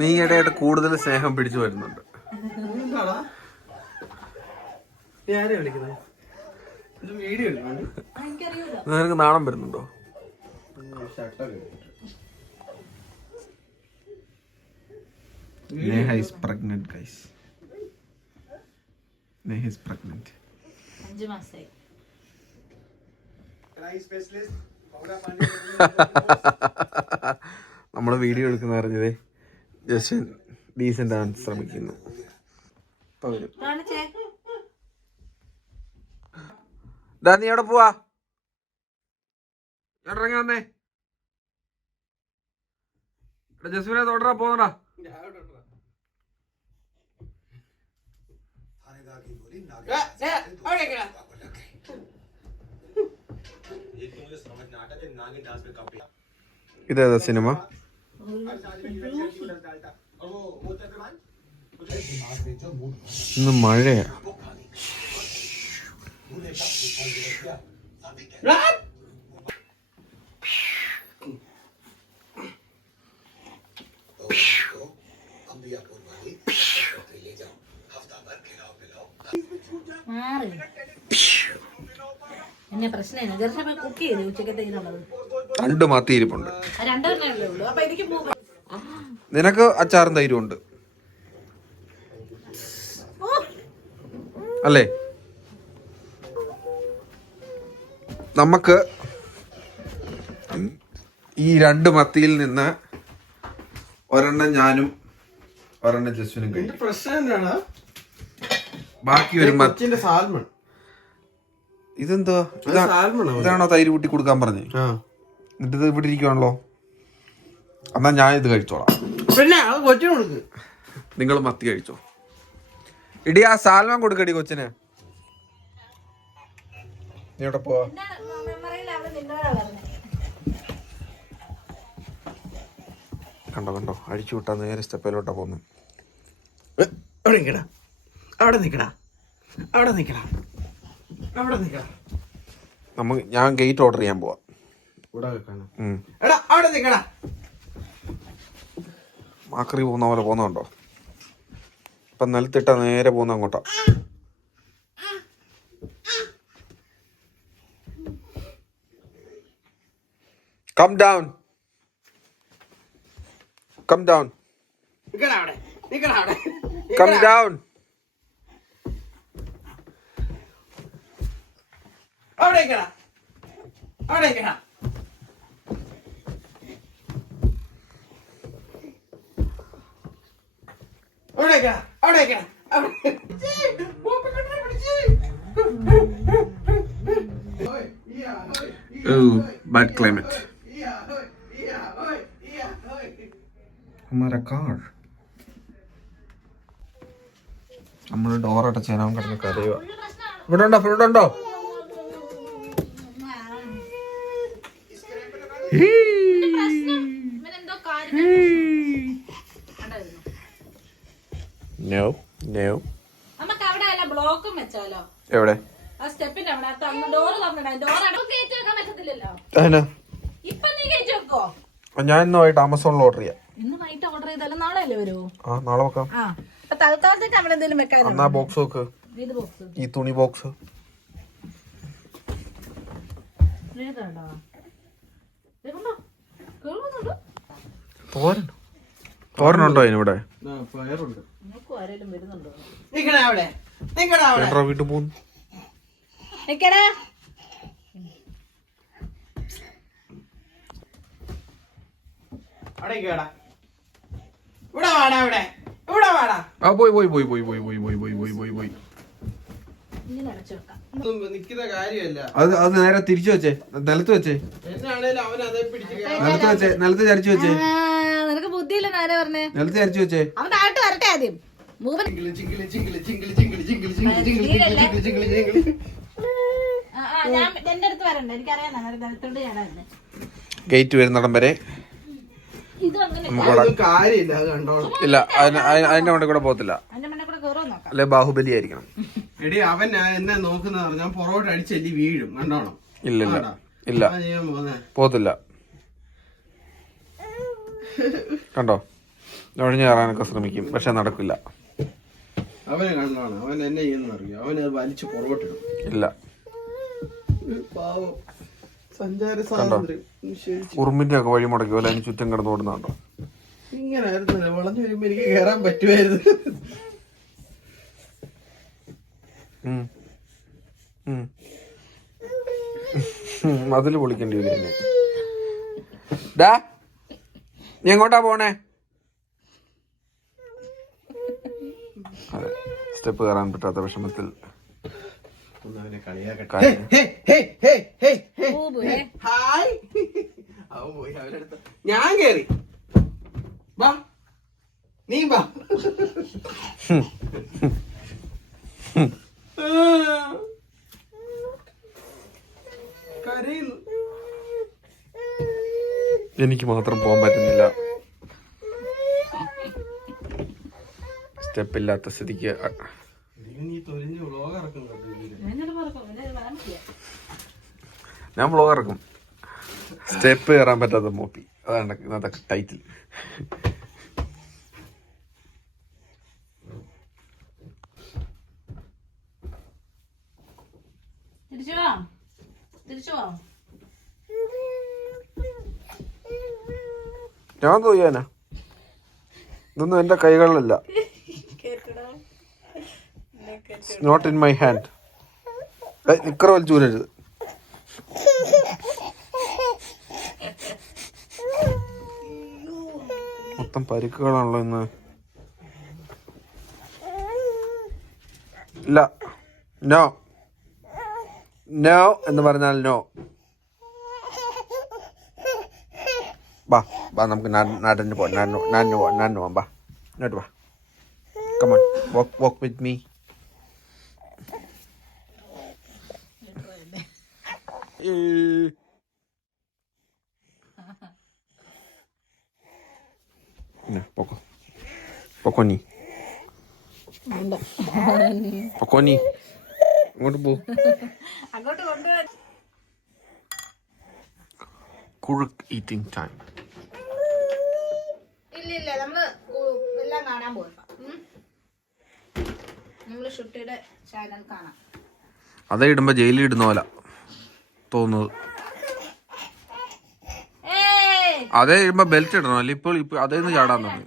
നീ ഇടയായിട്ട് കൂടുതൽ സ്നേഹം പിടിച്ചു വരുന്നുണ്ട്. നിനക്ക് നാണം വരുന്നുണ്ടോ? Neha is pregnant, guys. Neha is pregnant. 5 മാസമായി. നമ്മള് വീഡിയോ എടുക്കുന്ന അറിഞ്ഞതേ ജസ്റ്റ് ഡീസന്റ് ആവാൻ ശ്രമിക്കുന്നു. നീ എവിടെ പോവാ? ഇറങ്ങി വന്നേ. ജസ്മിനെ തൊടറാ പോന്നടാ. ഇതേതാ സിനിമ? ഇന്ന് മഴയാ. എന്നെ പ്രശ്നം കുക്ക് ചെയ്തു ഉച്ചക്കത്തെ ഇതിനുള്ളത് 2 മാത്തിയിരിപ്പുണ്ട്. 2 ഉള്ളൂ. അപ്പൊ എനിക്ക് നിനക്ക് അച്ചാറും തൈരും ഉണ്ട് അല്ലേ? നമുക്ക് ഈ 2 മത്തിയിൽ നിന്ന് ഒരെണ്ണം ഞാനും ഒരെണ്ണം ജസ്വിനും കഴിക്കും. ബാക്കി ഒരു സാൽമൺ. ഇതെന്താ? ഇതാണോ തൈര് കൂട്ടി കൊടുക്കാൻ പറഞ്ഞേ? എന്നിട്ട് ഇത് ഇവിടെ ഇരിക്കുവാണല്ലോ. എന്നാ ഞാൻ ഇത് കഴിച്ചോളാം. നിങ്ങൾ മത്തി കഴിച്ചോ. ഇടി ആ സാൽമൺ കൊടുക്കടി കൊച്ചിന്. നീ എവിടെ പോവാ? കണ്ടോ അഴിച്ചു വിട്ടാ നേരെ സ്റ്റെപ്പിലോട്ടാ പോന്നു. ഞാൻ ഗേറ്റ് ഓർഡർ ചെയ്യാൻ പോവാ. മാക്രി പോകുന്ന പോലെ പോകുന്നുണ്ടോ? ഇപ്പൊ നിലത്തിട്ട നേരെ പോകുന്ന അങ്ങോട്ടാ. Come down. Come down. Come down. Oh, bad climate. हमारा कार. നമ്മള് ഡോർ അടച്ചാൽ കിടന്ന് കരയുക. ഇവിടെ ഉണ്ടോ? എവിടെ? ഞാൻ ഇന്ന് വൈകിട്ട് ആമസോണിൽ ഓർഡർ ചെയ്യാം. നാളെ വെക്കാം. എന്നാ ബോക്സ് വെക്ക്. ഈ തുണി ബോക്സ് തോരനുണ്ടോ അതിനിവിടെ? വീട്ടിൽ പോകുന്നു. അത് നേരെ തിരിച്ചു വെച്ചേ. നിലത്ത് വെച്ചേ. നിലത്ത് ചരിച്ചു വെച്ചേ. നിനക്ക് ബുദ്ധിയില്ല നേരെ പറഞ്ഞേ. നിലത്ത് ചരിച്ചു വെച്ചേ. അവൻ താഴോട്ട് വരട്ടെ ആദ്യം. എന്റെ അടുത്ത് വരണ്ട. എനിക്കറിയാം നിലത്തോണ്ട് ഞാനായിരുന്നു. ഗേറ്റ് വരുന്നിടം വരെ ഇല്ല. അതിന്റെ മണ്ടേ കൂടെ പോകത്തില്ല. അല്ലെ ബാഹുബലി ആയിരിക്കണം. എടി അവൻ എന്നെ നോക്കുന്ന ഞാൻ പുറകോട്ട് അടിച്ചെല്ലി വീഴും. കണ്ടോണം. ഇല്ല പോകത്തില്ല. കണ്ടോ, ഒഴിഞ്ഞു കയറാനൊക്കെ ശ്രമിക്കും, പക്ഷെ നടക്കില്ല. അവന് കണ്ണാണ്, അവൻ എന്നെ ചെയ്യുന്ന അറിയോ, അവനത് വലിച്ചു പുറകോട്ടിടും. ഇല്ല, പാവം. സഞ്ചാര സ്വാതന്ത്ര്യം. ഉറുമ്പിന്റെ ഒക്കെ വഴി മുടക്കി പോലെ അതിന് ചുറ്റും കിടന്ന് ഓടുന്നുണ്ടോ. ഇങ്ങനെ ആയിരുന്നല്ലോ, വളഞ്ഞു വരുമ്പോ എനിക്ക് കേറാൻ പറ്റുമായിരുന്നു. മതില് പൊളിക്കേണ്ടി വരും. ഡാ, നീ എങ്ങോട്ടാ പോണേ? അതെ, സ്റ്റെപ്പ് കയറാൻ പറ്റാത്ത വിഷമത്തിൽ ഞാൻ കേറി. വാ, നീ വാ. കരയുന്നു. എനിക്ക് മാത്രം പോകാൻ പറ്റുന്നില്ല, സ്റ്റെപ്പ് ഇല്ലാത്ത സ്ഥിതിക്ക്. ഞാൻ വ്ലോഗ് ഇറക്കും, സ്റ്റെപ്പ് കയറാൻ പറ്റാത്ത മോപ്പി. അതാണ് ഇന്നത്തെ ടൈറ്റിൽ. ഞാൻ തോന്നാ, ഇതൊന്നും എന്റെ കൈകളിലല്ല. Not in my hand. നിക്കറ വലിച്ചൂരരുത്. മൊത്തം പരിക്കുകളാണല്ലോ ഇന്ന്. ഇല്ല, നോ നോ എന്ന് പറഞ്ഞാൽ നോ. ബാ ബാ, നമുക്ക് നാടിന് പോവാം, നാടിന് പോവാം. ബാ, ഇങ്ങോട്ട് വാ. Come on, walk with me. പൊക്കോ നീ, ഇങ്ങോട്ട് പോ. കുഴുക്ക് ഈറ്റിംഗ് ടൈം. ഇല്ല, നമ്മള് എല്ലാം കാണാൻ പോകാം. നമ്മള് ഷുട്ടിയുടെ ചാനൽ കാണാം. അതേ ഇടുമ്പോ ജയിലിൽ ഇടുന്ന പോലെ തോന്നുന്നത്. അതേ ഇടുമ്പോ ബെൽറ്റ് ഇടണം, അല്ലെ ഇപ്പോൾ അതേന്ന് ചാടാൻ തോന്നി.